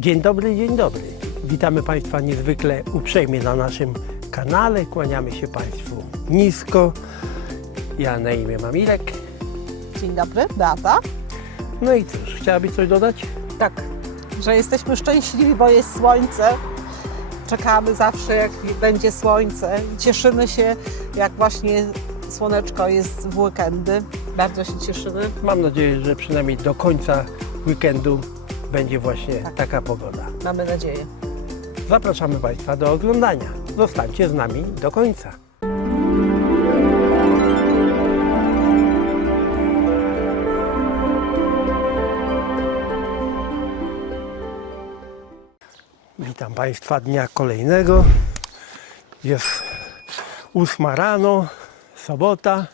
Dzień dobry, dzień dobry. Witamy Państwa niezwykle uprzejmie na naszym kanale. Kłaniamy się Państwu nisko. Ja na imię mam Irek. Dzień dobry, Beata. No i cóż, chciałabyś coś dodać? Tak, że jesteśmy szczęśliwi, bo jest słońce. Czekamy zawsze, jak będzie słońce. Cieszymy się, jak właśnie słoneczko jest w weekendy. Bardzo się cieszymy. Mam nadzieję, że przynajmniej do końca weekendu będzie właśnie taka pogoda. Mamy nadzieję. Zapraszamy Państwa do oglądania. Zostańcie z nami do końca. Witam Państwa dnia kolejnego. Jest 8 rano, sobota,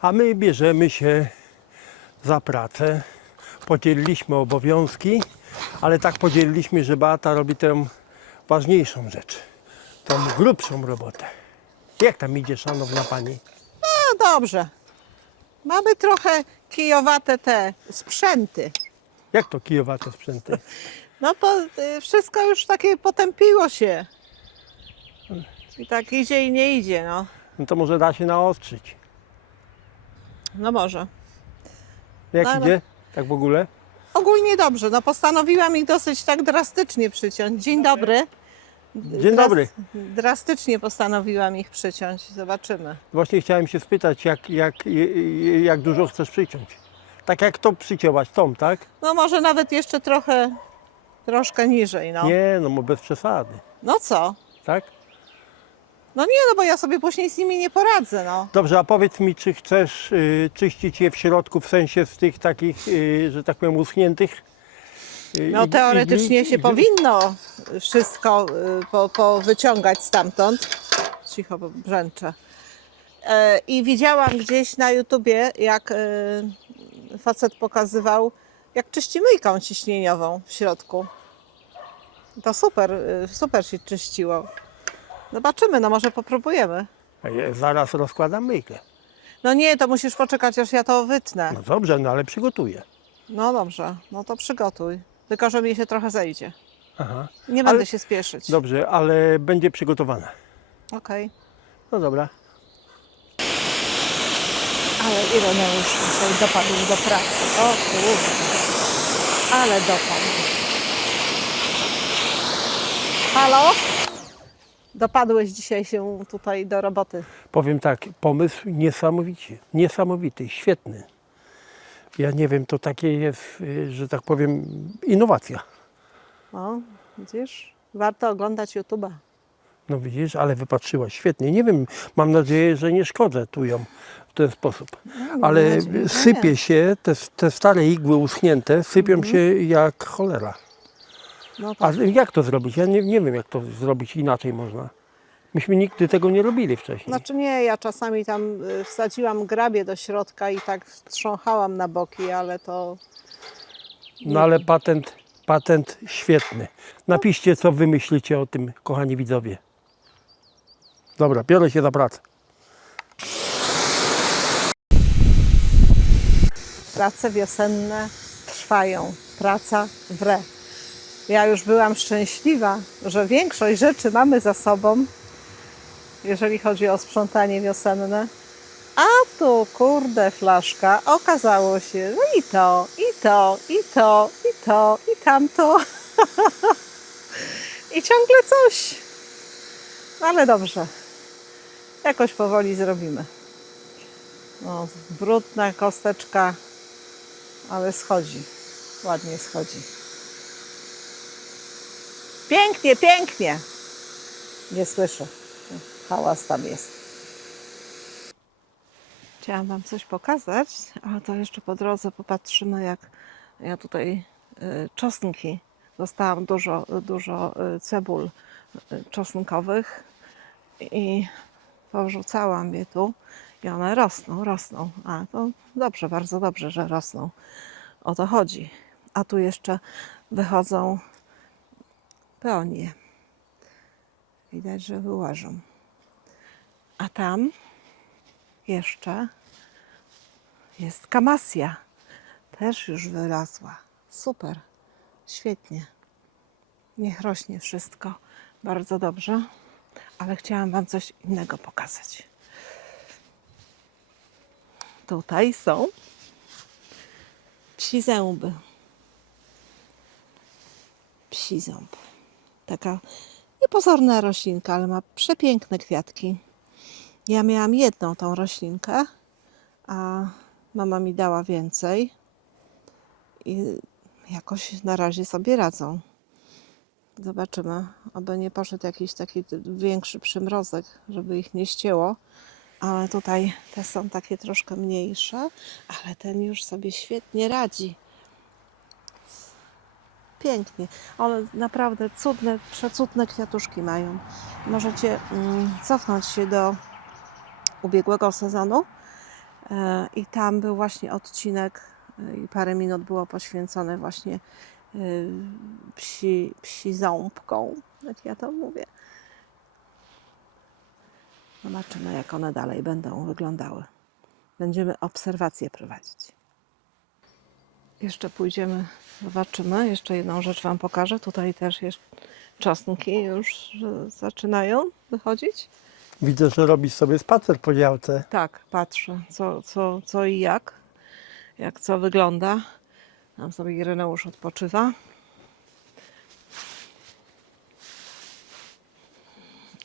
a my bierzemy się za pracę. Podzieliliśmy obowiązki, ale tak podzieliliśmy, że Beata robi tę ważniejszą rzecz, tą grubszą robotę. Jak tam idzie, szanowna pani? No dobrze. Mamy trochę kijowate te sprzęty. Jak to kijowate sprzęty? No bo wszystko już takie potępiło się. I tak idzie i nie idzie, no. No to może da się naostrzyć. No może. Jak No, idzie? Tak w ogóle? Ogólnie dobrze, no postanowiłam ich dosyć tak drastycznie przyciąć. Dzień dobry. Dzień dobry. Drastycznie postanowiłam ich przyciąć. Zobaczymy. Właśnie chciałem się spytać, jak dużo chcesz przyciąć? Tak jak to przycięłaś, tą, tak? No może nawet jeszcze troszkę niżej, no. Nie, no bez przesady, No co? tak? No nie, no bo ja sobie później z nimi nie poradzę, no. Dobrze, a powiedz mi, czy chcesz czyścić je w środku, w sensie z tych takich, że tak powiem, uschniętych? No teoretycznie się powinno wszystko wyciągać stamtąd. Cicho, bo brzęczę. I widziałam gdzieś na YouTubie, jak facet pokazywał, jak czyści myjką ciśnieniową w środku. To super się czyściło. Zobaczymy, no może popróbujemy. Ja zaraz rozkładam myjkę. No nie, to musisz poczekać, aż ja to wytnę. No dobrze, no ale przygotuję. No dobrze, no to przygotuj. Tylko, że mi się trochę zejdzie. Aha. Nie będę się spieszyć. Dobrze, ale będzie przygotowana. Okej. No dobra. Ale Ireneusz dzisiaj dopadł do pracy. O kurde. Ale dopadł. Halo? Dopadłeś dzisiaj się tutaj do roboty. Powiem tak, pomysł niesamowity, świetny. Ja nie wiem, to takie jest, że tak powiem, innowacja. No, widzisz? Warto oglądać YouTube'a. No widzisz, ale wypatrzyłaś świetnie. Nie wiem, mam nadzieję, że nie szkodzę tu ją w ten sposób. Ale nadzieję, że sypie nie. się, te stare igły uschnięte, sypią się jak cholera. No A tak. jak to zrobić? Ja nie wiem, jak to zrobić inaczej można. Myśmy nigdy tego nie robili wcześniej. Znaczy nie, ja czasami tam wsadziłam grabie do środka i tak wstrząchałam na boki, ale to... No ale patent świetny. Napiszcie, co wy myślicie o tym, kochani widzowie. Dobra, biorę się za pracę. Prace wiosenne trwają. Praca wre. Ja już byłam szczęśliwa, że większość rzeczy mamy za sobą, jeżeli chodzi o sprzątanie wiosenne. A tu, kurde, flaszka, okazało się, że i to, i to, i to, i to, i tamto. I ciągle coś. Ale dobrze. Jakoś powoli zrobimy. No, brudna kosteczka, ale schodzi. Ładnie schodzi. Pięknie, pięknie. Nie słyszę. Hałas tam jest. Chciałam Wam coś pokazać, ale to jeszcze po drodze popatrzymy, jak ja tutaj czosnki. Dostałam dużo cebul czosnkowych i powrzucałam je tu i one rosną. A to dobrze, bardzo dobrze, że rosną. O to chodzi. A tu jeszcze wychodzą peonie. Widać, że wyłażą. A tam jeszcze jest kamasja. Też już wyrosła. Super. Świetnie. Niech rośnie wszystko bardzo dobrze, ale chciałam Wam coś innego pokazać. Tutaj są psi zęby. Psi ząb. Taka niepozorna roślinka, ale ma przepiękne kwiatki. Ja miałam jedną tą roślinkę, a mama mi dała więcej i jakoś na razie sobie radzą. Zobaczymy, aby nie poszedł jakiś taki większy przymrozek, żeby ich nie ścięło. Ale tutaj te są takie troszkę mniejsze, ale ten już sobie świetnie radzi. Pięknie. One naprawdę cudne, przecudne kwiatuszki mają. Możecie cofnąć się do ubiegłego sezonu i tam był właśnie odcinek i parę minut było poświęcone właśnie psi ząbkom, jak ja to mówię. Zobaczymy, jak one dalej będą wyglądały. Będziemy obserwacje prowadzić. Jeszcze pójdziemy, zobaczymy. Jeszcze jedną rzecz Wam pokażę. Tutaj też jest czosnki już zaczynają wychodzić. Widzę, że robisz sobie spacer po działce. Tak, patrzę, co i jak co wygląda. Tam sobie Ireneusz odpoczywa.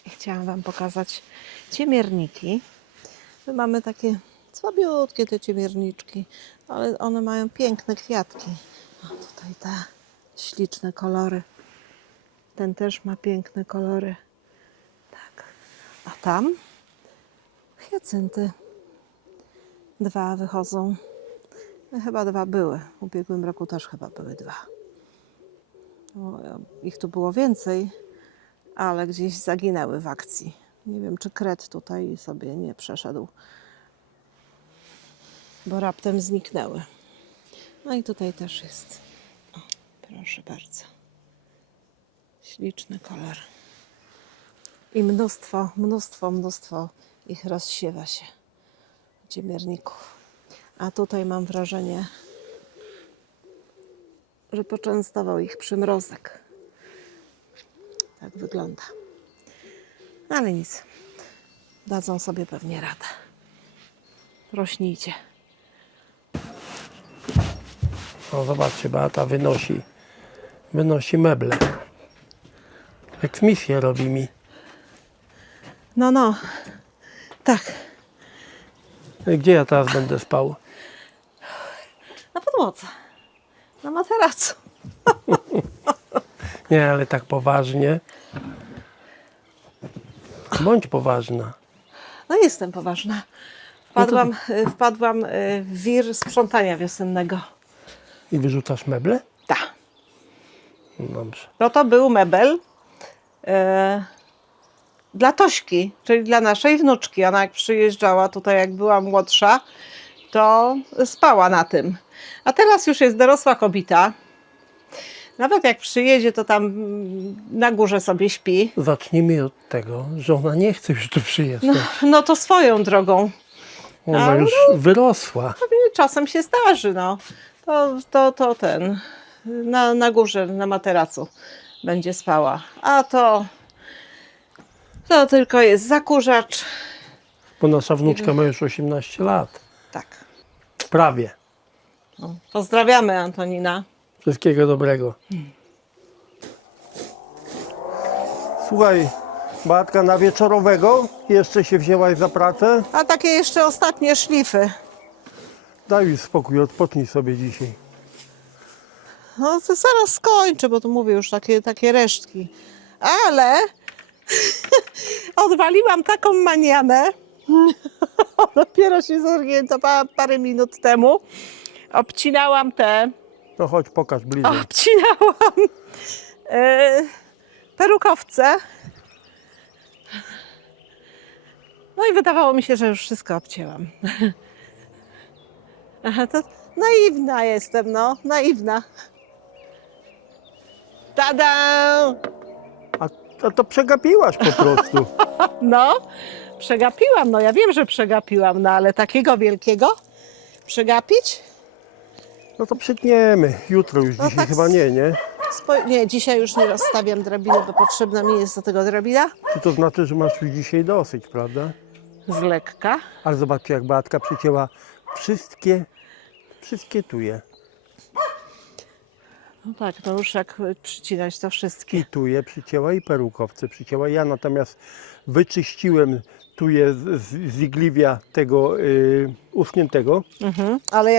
I chciałam Wam pokazać ciemierniki. My mamy takie słabiutkie te ciemierniczki, ale one mają piękne kwiatki. O, tutaj te śliczne kolory. Ten też ma piękne kolory. Tak. A tam hiacynty. 2 wychodzą. No, chyba 2 były. W ubiegłym roku też chyba były 2. No, ich tu było więcej, ale gdzieś zaginęły w akcji. Nie wiem, czy kret tutaj sobie nie przeszedł, bo raptem zniknęły. No i tutaj też jest. O, proszę bardzo. Śliczny kolor. I mnóstwo ich rozsiewa się. Ciemierników. A tutaj mam wrażenie, że poczęstował ich przymrozek. Tak wygląda. Ale nic. Dadzą sobie pewnie radę. Rośnijcie. O, zobaczcie, Beata wynosi meble. Eksmisję robi mi. No. Tak. Gdzie ja teraz będę spał? Na podłodze. Na materacu. Nie, ale tak poważnie. Bądź poważna. No jestem poważna. Wpadłam w wir sprzątania wiosennego. I wyrzucasz meble? Tak. Dobrze. No to był mebel dla Tośki, czyli dla naszej wnuczki. Ona jak przyjeżdżała tutaj, jak była młodsza, to spała na tym. A teraz już jest dorosła kobieta. Nawet jak przyjedzie, to tam na górze sobie śpi. Zacznijmy od tego, że ona nie chce już tu przyjeżdżać. No to swoją drogą. Ona już wyrosła. Czasem się zdarzy, no. To ten. Na górze, na materacu będzie spała. A to tylko jest zakurzacz. Bo nasza wnuczka ma już 18 lat. Tak. Prawie. No. Pozdrawiamy, Antonina. Wszystkiego dobrego. Słuchaj, Beatka, na wieczorowego jeszcze się wzięłaś za pracę? A takie jeszcze ostatnie szlify. Daj już spokój, odpocznij sobie dzisiaj. No to zaraz skończę, bo tu mówię już takie resztki. Ale odwaliłam taką manianę. Dopiero się zorientowałam parę minut temu. Obcinałam No chodź, pokaż bliżej. perukowce. No i wydawało mi się, że już wszystko obcięłam. Aha, to naiwna jestem, no, naiwna. Tada! A to przegapiłaś po prostu. No, przegapiłam, no ja wiem, że przegapiłam, no ale takiego wielkiego przegapić? No to przytniemy. Jutro już, No dzisiaj tak chyba nie? Nie, dzisiaj już nie rozstawiam drabiny, bo potrzebna mi jest do tego drabina. Czy to znaczy, że masz już dzisiaj dosyć, prawda? Z lekka. Ale zobaczcie, jak Beatka przycięła wszystkie tuje. No tak, no już jak przycinać to wszystkie. I tuje przycięła i perukowce przycięła. Ja natomiast wyczyściłem tuje z igliwia tego uschniętego. Ale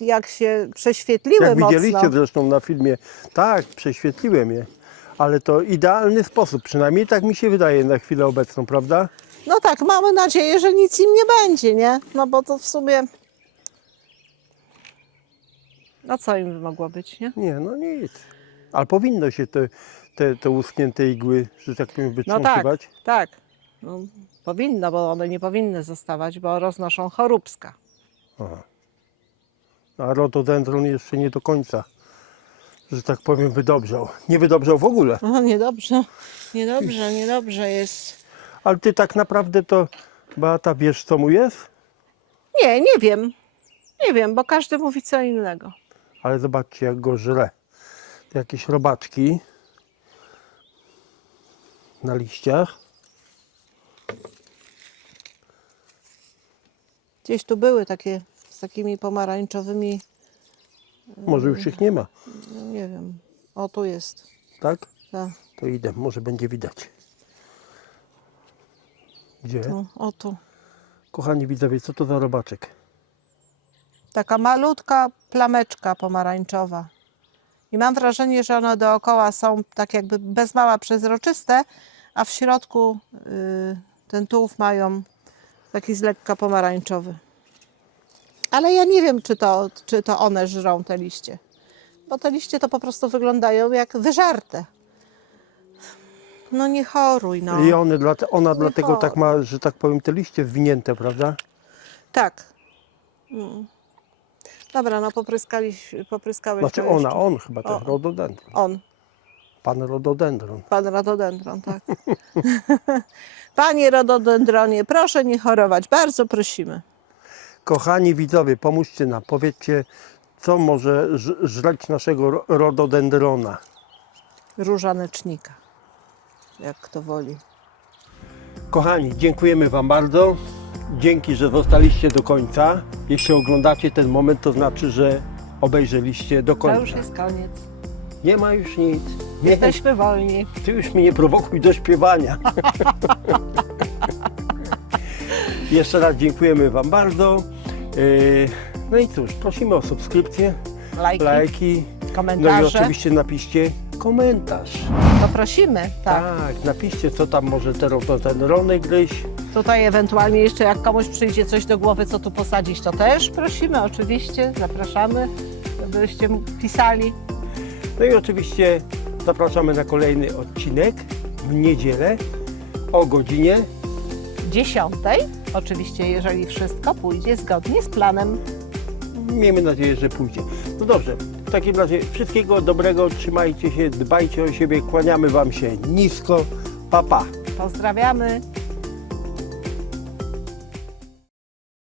jak się prześwietliły Jak mocno. widzieliście zresztą na filmie, tak, prześwietliłem je. Ale to idealny sposób, przynajmniej tak mi się wydaje na chwilę obecną, prawda? No tak, mamy nadzieję, że nic im nie będzie, nie? No bo to w sumie... No co im mogło być, nie? Nie, no nic. Ale powinno się te uschnięte igły, że tak powiem, No tak, wytrząsywać. tak. No, powinno, bo one nie powinny zostawać, bo roznoszą choróbska. Aha. A rododendron jeszcze nie do końca, że tak powiem, wydobrzał. Nie wydobrzał w ogóle. No niedobrze, niedobrze jest. Ale ty tak naprawdę to, Beata, wiesz co mu jest? Nie wiem. Nie wiem, bo każdy mówi co innego. Ale zobaczcie, jak go żre. Jakieś robaczki na liściach. Gdzieś tu były takie z takimi pomarańczowymi, Może już ich nie ma, no nie wiem. O, tu jest. tak? Ta, To idę, może będzie widać. Gdzie? tu, o tu. Kochani widzowie, co to za robaczek? Taka malutka plameczka pomarańczowa. I mam wrażenie, że one dookoła są tak jakby bez mała przezroczyste, a w środku ten tułów mają taki z lekka pomarańczowy. Ale ja nie wiem, czy to one żrą te liście. Bo te liście to po prostu wyglądają jak wyżarte. No nie choruj, no. I ona dlatego choruj. tak ma, że tak powiem, te liście zwinięte, prawda? Tak. Dobra, no popryskałeś Znaczy to ona, jeszcze. on chyba też, O. rododendron. On. Pan rododendron. Pan rododendron, tak. Panie rododendronie, proszę nie chorować, bardzo prosimy. Kochani widzowie, pomóżcie nam, powiedzcie, co może żreć naszego rododendrona. Różanecznika, jak kto woli. Kochani, dziękujemy Wam bardzo. Dzięki, że zostaliście do końca. Jeśli oglądacie ten moment, to znaczy, że obejrzeliście do To końca. już jest koniec. Nie ma już nic. Nie, Jesteśmy wolni. ty już mnie nie prowokuj do śpiewania. Jeszcze raz dziękujemy Wam bardzo. No i cóż, prosimy o subskrypcję, lajki. No i Komentarze. oczywiście napiszcie komentarz. To prosimy, tak. Tak, napiszcie, co tam może te rododendrony gryźć. Tutaj ewentualnie jeszcze jak komuś przyjdzie coś do głowy, co tu posadzić, to też prosimy, oczywiście, zapraszamy, żebyście pisali. No i oczywiście zapraszamy na kolejny odcinek w niedzielę o godzinie. 10. Oczywiście, jeżeli wszystko pójdzie zgodnie z planem. Miejmy nadzieję, że pójdzie. No dobrze, w takim razie wszystkiego dobrego, trzymajcie się, dbajcie o siebie, kłaniamy Wam się nisko. Pa, pa. Pozdrawiamy.